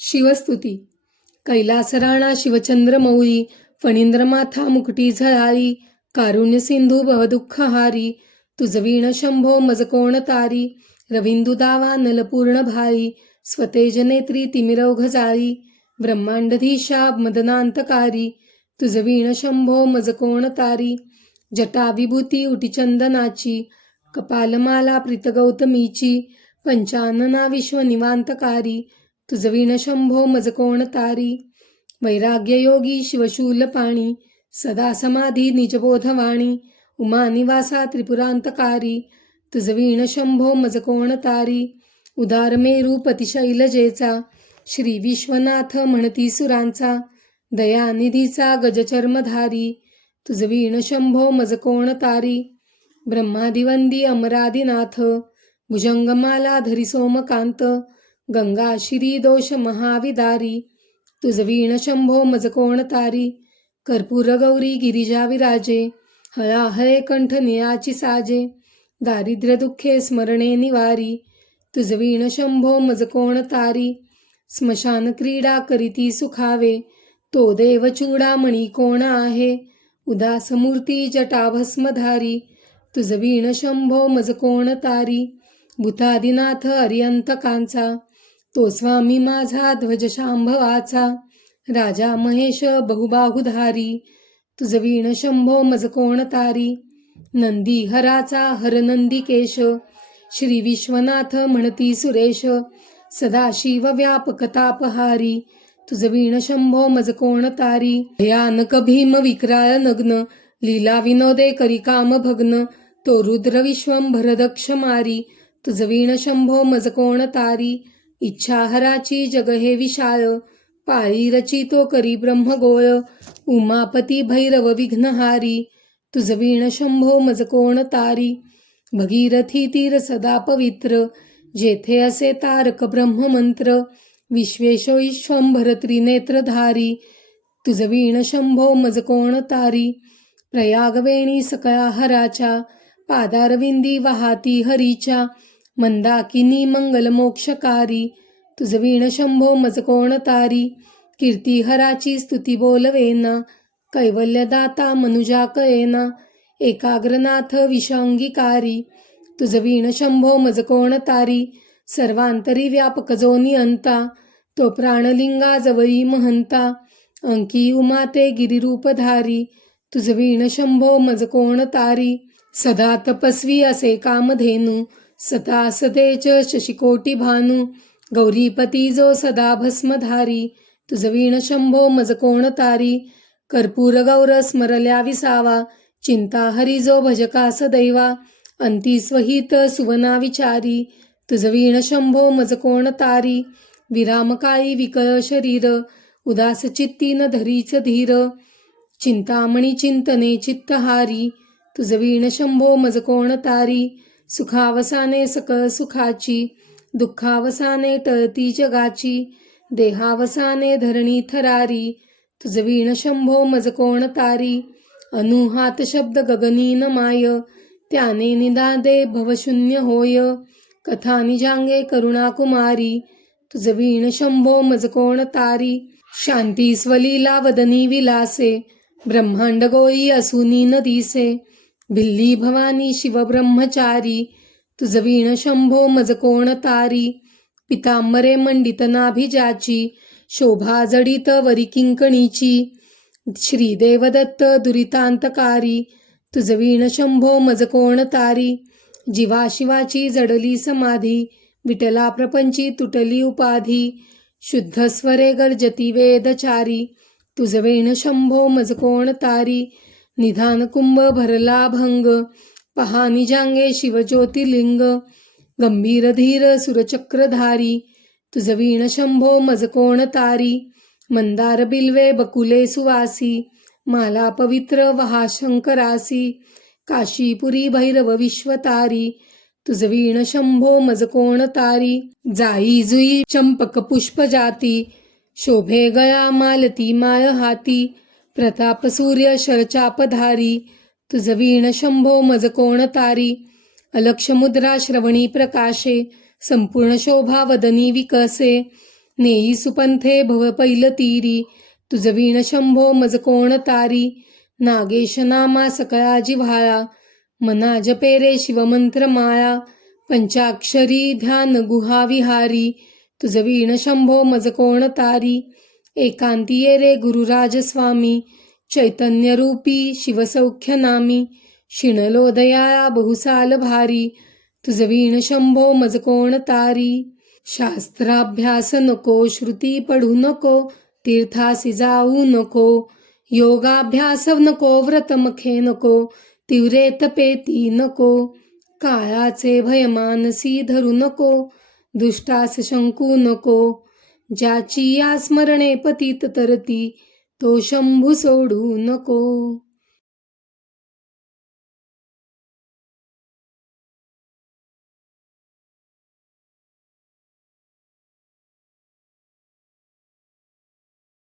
शिवस्तुती. कैलासराणा शिवचंद्रमौळी, फणींद्रमाथा मुकुटी झळाळी, कारुण्य सिंधू भवदुःखहारी, तुझवीण शंभो मज कोण तारी, रविंदू दावा नलपूर्ण भाळी, स्वतेज नेत्री तिमिरौघ जाळी, ब्रह्मांडधीशा मदनांतकारी, तुझवीण शंभो मज कोण तारी, जटा विभूती उटीचंदनाची, कपालमाला प्रीतगौतमीची, पंचानना विश्वनिवांतकारी, तुझवीण शंभो मज कोण तारी, वैराग्ययोगी शिवशूलपाणी, सदा समाधी निजबोधवाणी, उमानिवासा त्रिपुरांतकारी, तुझवीण शंभो मज कोण तारी, उदारमेरू पतिशैलजेचा, श्री विश्वनाथ म्हणती सुरांचा, दयानिधीचा गजचर्मधारी, तुझवीण शंभो मज कोण तारी, ब्रह्मादिवंदी अमरादिनाथ, भुजंगमाला धरी सोमकांत, गंगा शिरी दोष महाविदारी, तुझवीण शंभो मज कोण तारी, कर्पूर गौरी गिरिजा विराजे, हळाहळे कंठ निळाची साजे, दारिद्र्य दुःखे स्मरणे निवारी, तुझवीण शंभो मज कोण तारी, स्मशान क्रीडा करीती सुखावे, तो देव चूडामणी कोण आहे, उदास मूर्ती जटाभस्मधारी, तुझवीण शंभो मज कोण तारी, भूतादिनाथ अर्यंतकांचा, तो स्वामी माझा ध्वज शांभवाचा, राजा महेश बहुबाहुधारी, तुझवीण शंभो मज कोण तारी, नंदी हराचा हरनंदिकेश, श्री विश्वनाथ म्हणती सुरेश, सदाशिव व्यापक तापहारी, तुझवीण शंभो मज कोण तारी, भयानक भीम विक्राळ नग्न, लीला विनोदे करी काम भग्न, तो रुद्र विश्वंभर दक्ष मारी, तुझवीण शंभो मज कोण तारी, इच्छाहराची जग हे विशाळ, पाळी रचितो करी ब्रह्मगोळ, उमापती भैरव विघ्नहारी, तुझवीण शंभो मज कोण तारी, भगीरथी तीर सदा पवित्र, जेथे असे तारक ब्रह्ममंत्र, विश्वेशो ईश्वंभर त्रिनेत्रधारी, तुझवीण शंभो मज कोण तारी, प्रयागवेणी सकळा हराच्या, पादारविंदी वाहाती हरीच्या, मंदाकिनी मंगल मोक्षकारी, तुझवीण शंभो मज कोण तारी, कीर्तिहराची स्तुती बोलवेना, कैवल्यदाता मनुजा कळेना, एकाग्रनाथ विषांगीकारी, तुझवीण शंभो मज कोण तारी, सर्वांतरी व्यापक जो नियंता, तो प्राणलिंगा जवळी महंता, अंकी उमाते गिरिरूपधारी, तुझवीण शंभो मज कोण तारी, सदा तपस्वी असे कामधेनू, सता सतेज शशिकोटी भानू, गौरीपती जो सदा भस्मधारी, तुझवीण शंभो मज कोण तारी, कर्पूर गौर स्मरल्या विसावा, चिंता हरी जो भजकास दैवा, अंती स्वहित सुवना विचारी, तुझवीण शंभो मज कोण तारी, विरामकाळी विकळ शरीर, उदास चित्ती न धरीच धीर, चिंतामणी चिंतने चित्तहारी, तुझवीण शंभो मज कोण तारी, सुखावसाने सकळ सुखाची, दुःखावसाने टळती जगाची, देहावसाने धरणी थरारी, तुझवीण शंभो मज कोण तारी, अनुहात शब्द गगनीन माय, त्याने निदादे भवशून्य होय, कथा निजांगे करुणा कुमारी, तुझवीण शंभो मज कोण तारी, शांती स्वलीला वदनी विलासे, ब्रह्मांड गोळी असुनी न दिसे, भिल्ली भवानी शिवब्रह्मचारी, तुझवीण शंभो मज कोण तारी, पितांबरे मंडित नाभिजाची, शोभा जडित वरी किंकणीची, श्रीदेवदत्त दुरितांतकारी, तुझवीण शंभो मज कोण तारी, जीवा शिवाची जडली समाधी, विठला प्रपंची तुटली उपाधी, शुद्ध स्वरे गर्जती वेदचारी, तुझवीण शंभो मज कोण तारी, निधान कुंभ भरला भंग, पहा निजांगे शिवज्योतिर्लिंग, गंभीर धीर सुरचक्रधारी, तुझवीण शंभो मज कोण तारी, मंदार बिल्वे बकुले सुवासी, माला पवित्र वहा शंकरासी, काशीपुरी भैरव विश्वतारी, तुझवीण शंभो मज कोण तारी, जाई जुई चंपक पुष्प जाती, शोभे गळा मालती माळ हाती, प्रताप सूर्य शरचापधारी, तुझवीण शंभो मज कोण तारी, अलक्ष मुद्रा श्रवणी प्रकाशे, संपूर्ण शोभा वदनी विकसे, नेई सुपंथे भव पैल तीरी, तुझ वीण शंभो मज कोण तारी. नागेश नामा सकळा जिव्हाळा, मना जपे रे शिवमंत्र माळा. पंचाक्षरी ध्यान गुहा विहारी, तुझ वीण शंभो मज कोण तारी. एकांती ये रे गुरुराज स्वामी, चैतन्य रूपी शिवसौख्य नामी. शिणलो दयाळा बहुसाल भारी, तुझ वीण शंभो मज कोण तारी. शास्त्राभ्यास नको, श्रुती पढू नको, तीर्थासी जाऊ नको. योगाभ्यास नको, व्रतमखे नको, तीव्रे तपेती नको. काळाचे भय मानसी धरू नको, दुष्टास शंकू नको. ज्याची या स्मरणे पतित तरती, तो शंभू सोडू नको.